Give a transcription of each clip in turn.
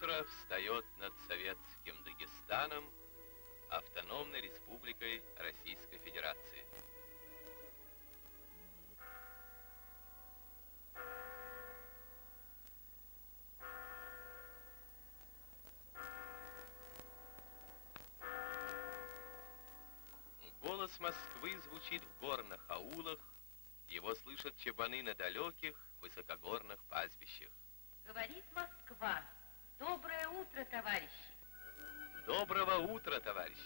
утро встает над советским Дагестаном, автономной республикой Российской Федерации. Голос Москвы звучит в горных аулах, его слышат чабаны на далеких высокогорных пастбищах. Говорит Москва. Доброе утро, товарищи. Доброго утра, товарищи.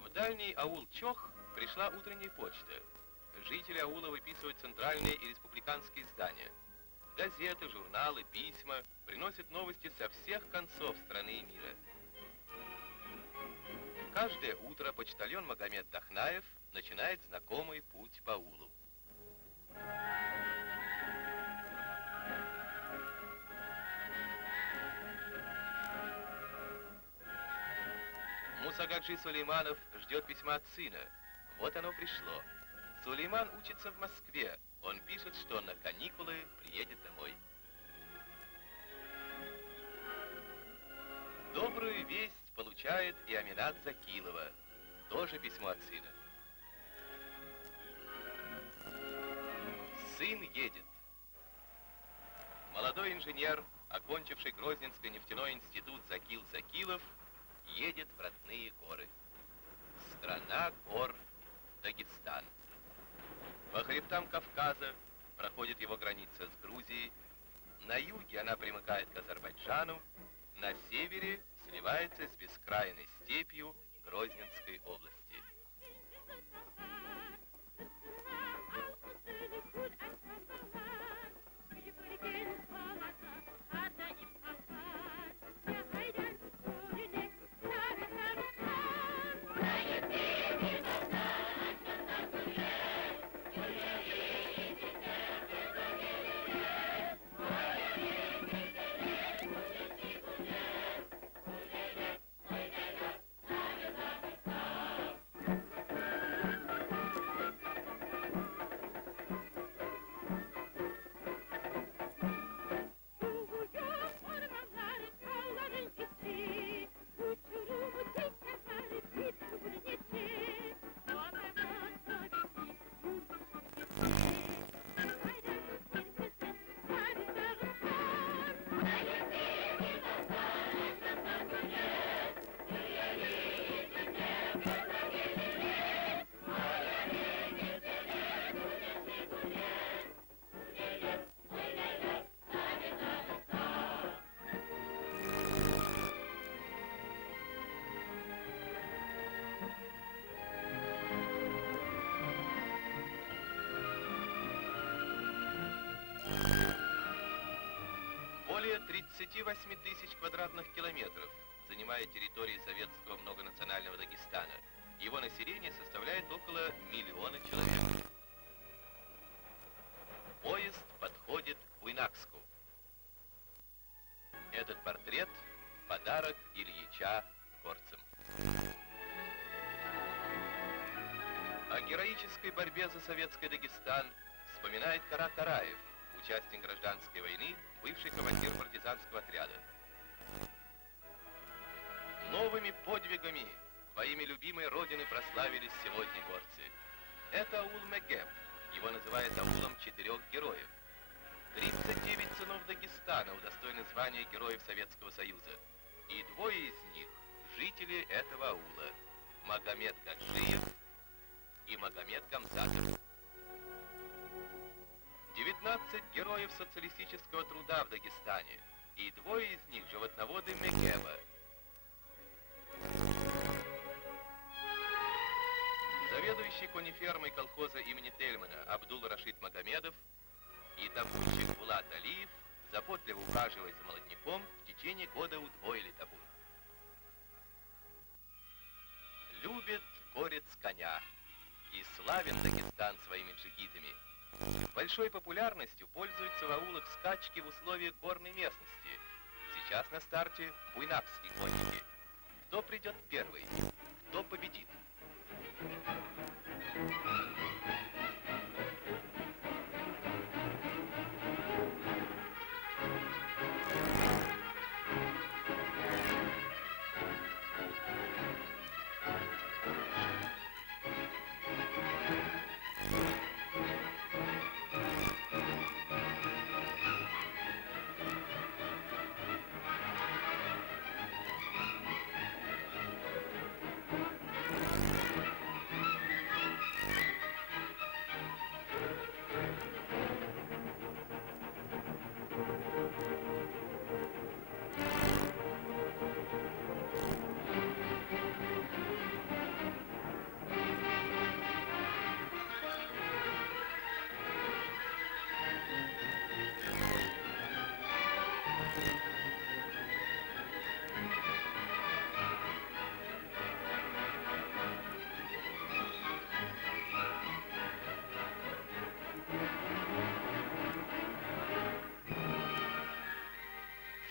В дальний аул Чох пришла утренняя почта. Жители аула выписывают центральные и республиканские издания. Газеты, журналы, письма приносят новости со всех концов страны и мира. Каждое утро почтальон Магомед Дахнаев начинает знакомый путь по аулу. Мусагаджи Сулейманов ждет письма от сына. Вот оно пришло. Сулейман учится в Москве. Он пишет, что на каникулы приедет домой. Добрую весть получает и Аминат Закилова. Тоже письмо от сына. Сын едет. Молодой инженер, окончивший Грозненский нефтяной институт Закил Закилов, едет в родные горы. Страна гор Дагестан. По хребтам Кавказа проходит его граница с Грузией. На юге она примыкает к Азербайджану, на севере сливается с бескрайной степью Грозненской области. Более 38 тысяч квадратных километров занимает территория советского многонационального Дагестана. Его население составляет около 1 миллиона человек. Поезд подходит к Буйнакску. Этот портрет — подарок Ильича горцам. О героической борьбе за советский Дагестан вспоминает Кара Караев, участник гражданской войны, бывший командир партизанского отряда. Новыми подвигами во имя любимой родины прославились сегодня горцы. Это аул Мегеп, его называют аулом 4 героев. 39 сынов Дагестана удостоены звания Героев Советского Союза. И 2 из них — жители этого аула — Магомед Гаджиев и Магомед Гамзатов. 19 героев социалистического труда в Дагестане. и двое из них животноводы Мекеба. Заведующий конефермой колхоза имени Тельмана Абдул-Рашид Магомедов и табунщик Булат Алиев заботливо ухаживая за молодняком, в течение года удвоили табун. Любит горец коня, и славен Дагестан своими джигитами. Большой популярностью пользуются в аулах скачки в условиях горной местности. Сейчас на старте буйнакские конники. Кто придет первый? Кто победит?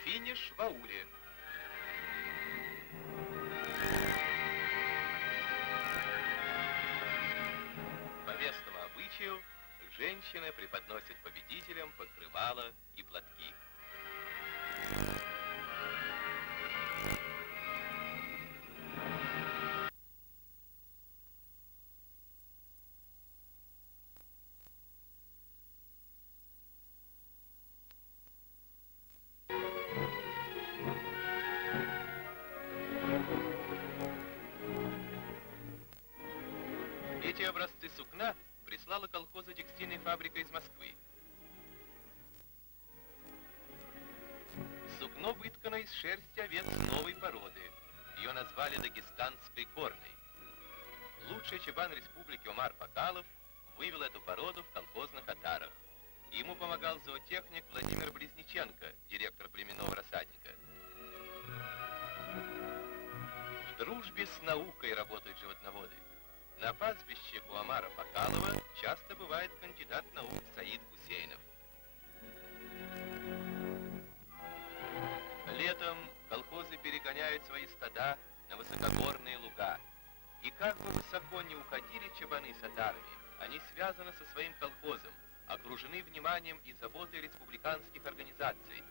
Финиш в ауле. По местному обычаю женщины преподносят победителям покрывала и платки. Эти образцы сукна прислала колхозу текстильной фабрика из Москвы. Сукно выткано из шерсти овец новой породы. Ее назвали дагестанской горной. Лучший чабан республики Омар Бакалов вывел эту породу в колхозных отарах. Ему помогал зоотехник Владимир Близниченко, директор племенного рассадника. В дружбе с наукой работают животноводы. На пастбищах у Омара Бакалова часто бывает кандидат наук Саид Гусейнов. Летом колхозы перегоняют свои стада на высокогорные луга. И как бы высоко не уходили чабаны с отарами, они связаны со своим колхозом, окружены вниманием и заботой республиканских организаций.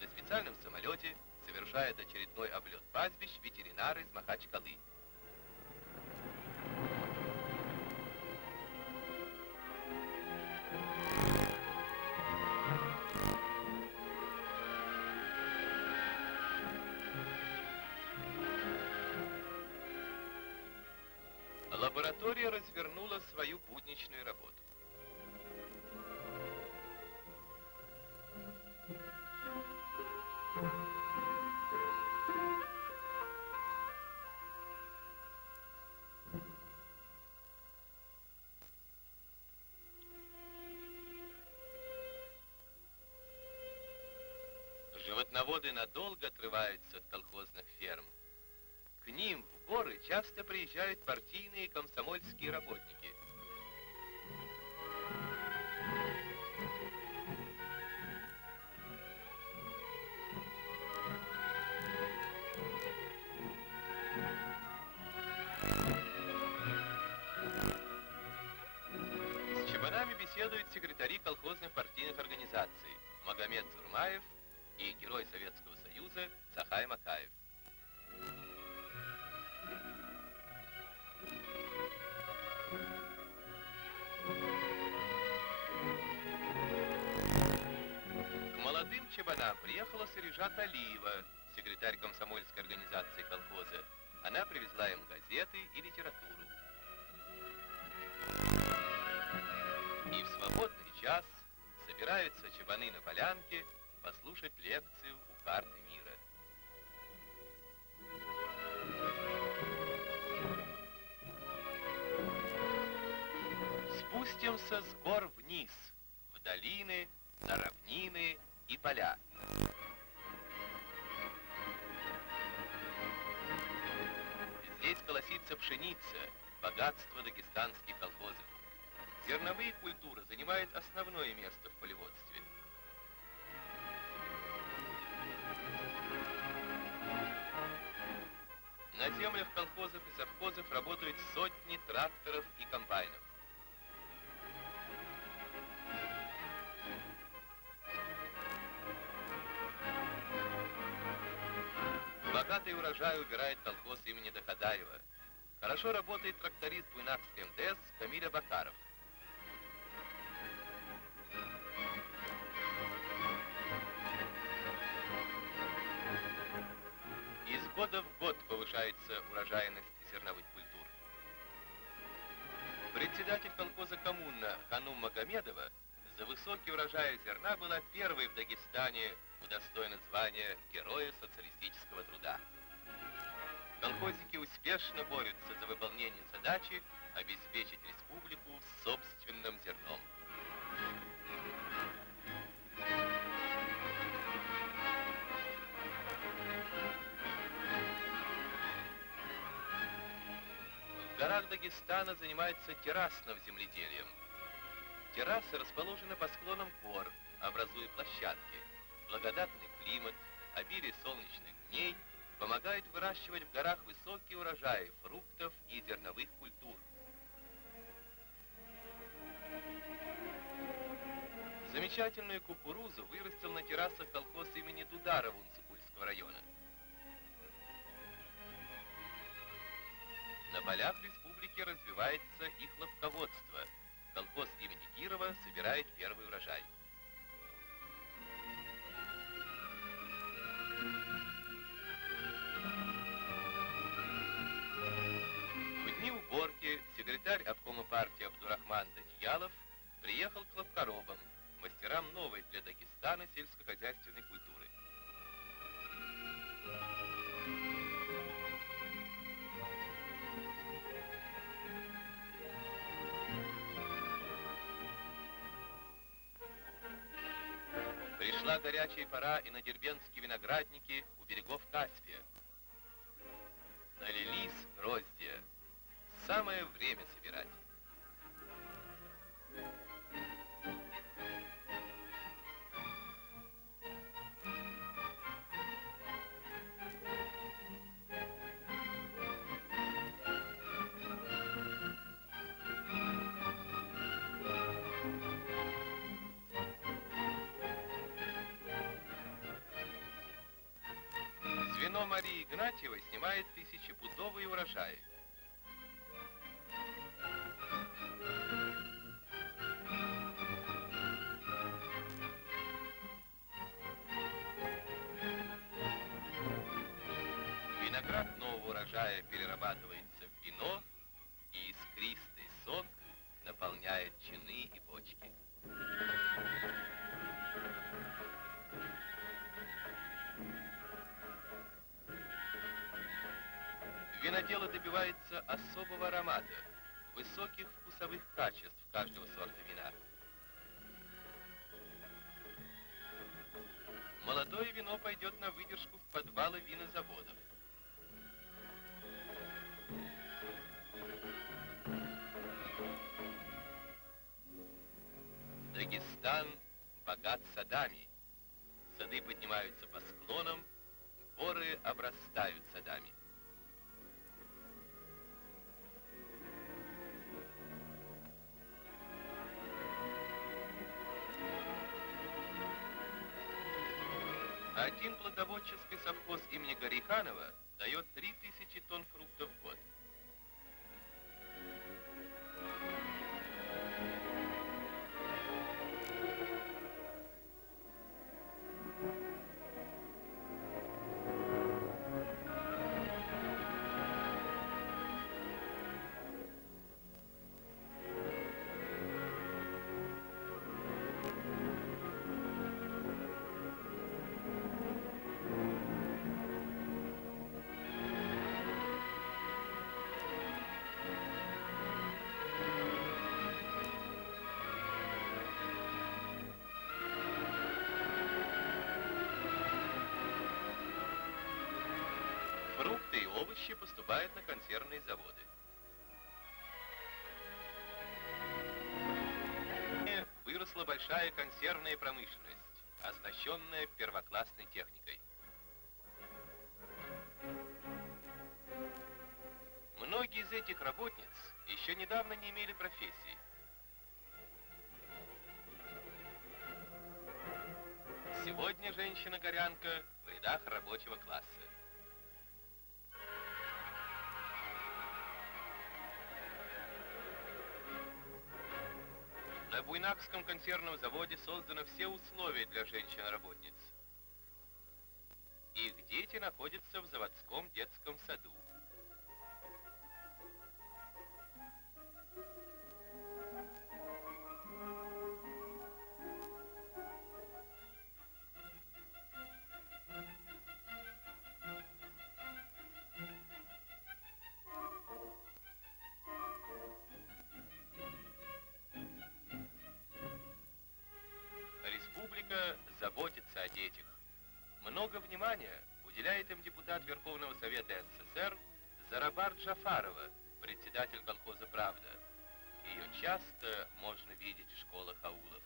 На специальном самолете совершает очередной облет пастбищ ветеринар из Махачкалы. Лаборатория развернула свою будничную работу. Животноводы надолго отрываются от колхозных ферм. К ним в горы часто приезжают партийные и комсомольские работники. С чабанами беседуют секретари колхозных партийных организаций Магомед Зурмаев и герой Советского Союза Цахай Макаев. К молодым чабанам приехала Сарижат Алиева, секретарь комсомольской организации колхоза. Она привезла им газеты и литературу. И в свободный час собираются чабаны на полянке, послушать лекцию у карты мира. Спустимся с гор вниз, в долины, на равнины и поля. Здесь колосится пшеница, богатство дагестанских колхозов. Зерновые культуры занимают основное место в полеводстве. На землях колхозов и совхозов работают сотни тракторов и комбайнов. Богатый урожай убирает колхоз имени Доходаева. Хорошо работает тракторист Буйнакской МТС Камиль Абакаров. Из года в год повышается урожайность зерновых культур. Председатель колхоза «Коммуна» Ханум Магомедова за высокий урожай зерна была первой в Дагестане удостоена звания Героя социалистического труда. Колхозники успешно борются за выполнение задачи обеспечить республику собственным зерном. В горах Дагестана занимаются террасным земледелием. Террасы расположены по склонам гор, образуя площадки. Благодатный климат, обилие солнечных дней помогает выращивать в горах высокие урожаи фруктов и зерновых культур. Замечательную кукурузу вырастил на террасах колхоз имени Дударова Унцукульского района. На полях республики развивается и хлопководство. Колхоз имени Кирова собирает первый урожай. В дни уборки секретарь обкома партии Абдурахман Даниялов приехал к хлопкоробам, мастерам новой для Дагестана сельскохозяйственной культуры. Пришла горячая пора и на дербентские виноградники у берегов Каспия. Налились гроздья. Самое время собирать. Звено Марии Игнатьевой снимает тысячепудовые урожаи. Виноград нового урожая перерабатывается в вино, и искристый сок наполняет чины и бочки. Виноделы добиваются особого аромата, высоких вкусовых качеств каждого сорта вина. Молодое вино пойдет на выдержку в подвалы винозаводов. Дагестан богат садами. Сады поднимаются по склонам, горы обрастают садами. Один плодоводческий совхоз имени Гариханова дает 3000 тонн фруктов в год. Фрукты и овощи поступают на консервные заводы. Выросла большая консервная промышленность, оснащенная первоклассной техникой. Многие из этих работниц еще недавно не имели профессии. Сегодня женщина-горянка в рядах рабочего класса. На Буйнакском консервном заводе созданы все условия для женщин-работниц. Их дети находятся в заводском детском саду. Республика заботится о детях. Много внимания уделяет им депутат Верховного Совета СССР Зарабар Джафарова, председатель колхоза «Правда». Ее часто можно видеть в школах аулов.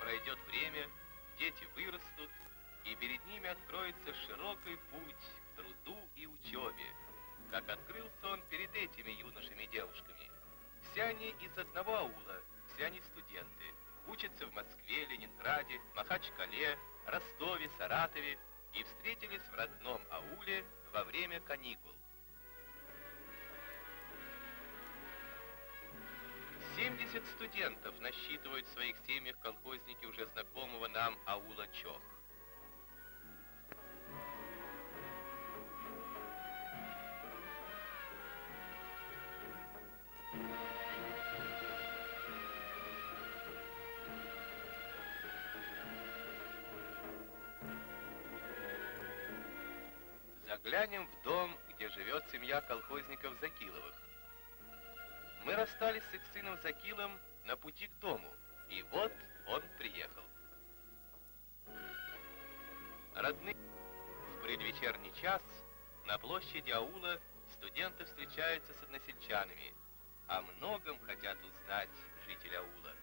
Пройдет время, дети вырастут, и перед ними откроется широкий путь к труду и учебе, как открылся он перед этими юношами и девушками. Все они из одного аула, все они студенты, учатся в Москве, Ленинграде, Махачкале, Ростове, Саратове и встретились в родном ауле во время каникул. 70 студентов насчитывают в своих семьях колхозники уже знакомого нам аула Чох. Заглянем в дом, где живет семья колхозников Закиловых. Мы расстались с их сыном Закилом на пути к дому, и вот он приехал. Родные, в предвечерний час на площади аула студенты встречаются с односельчанами, о многом хотят узнать жители аула.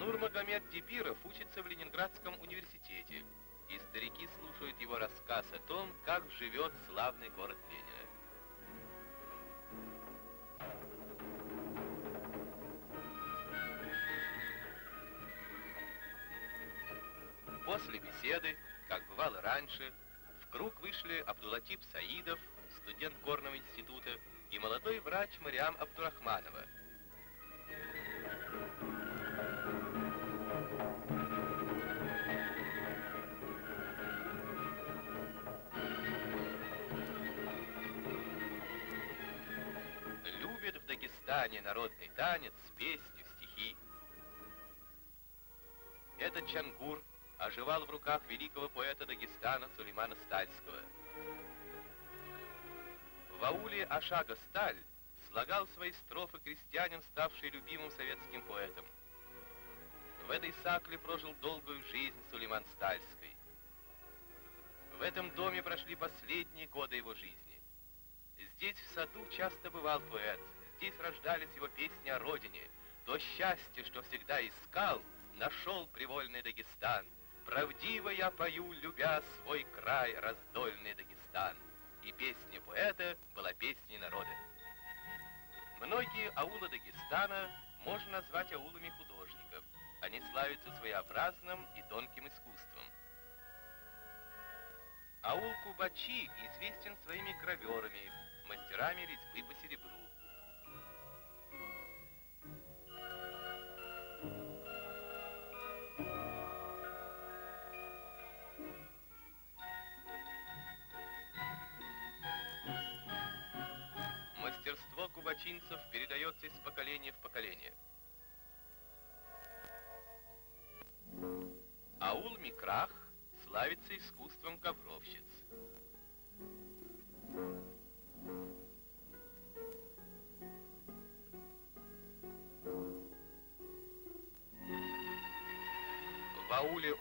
Нурмагомед Дибиров учится в Ленинградском университете, и старики слушают его рассказ о том, как живет славный город Ленина. После беседы, как бывало раньше, в круг вышли Абдулатип Саидов, студент горного института, и молодой врач Мариам Абдурахманова. Любят в Дагестане народный танец, песни, стихи. Этот чангур оживал в руках великого поэта Дагестана Сулеймана Стальского. В ауле Ашага Сталь слагал свои строфы крестьянин, ставший любимым советским поэтом. В этой сакле прожил долгую жизнь Сулейман Стальский. В этом доме прошли последние годы его жизни. Здесь в саду часто бывал поэт, здесь рождались его песни о родине. То счастье, что всегда искал, нашел привольный Дагестан. Правдиво я пою, любя свой край, раздольный Дагестан. И песня поэта была песней народа. Многие аулы Дагестана можно назвать аулами художников. Они славятся своеобразным и тонким искусством. Аул Кубачи известен своими граверами, мастерами резьбы по серебру. Мастерство кубачинцев передается из поколения в поколение. Аул Микрах славится искусством ковровщиц. ауле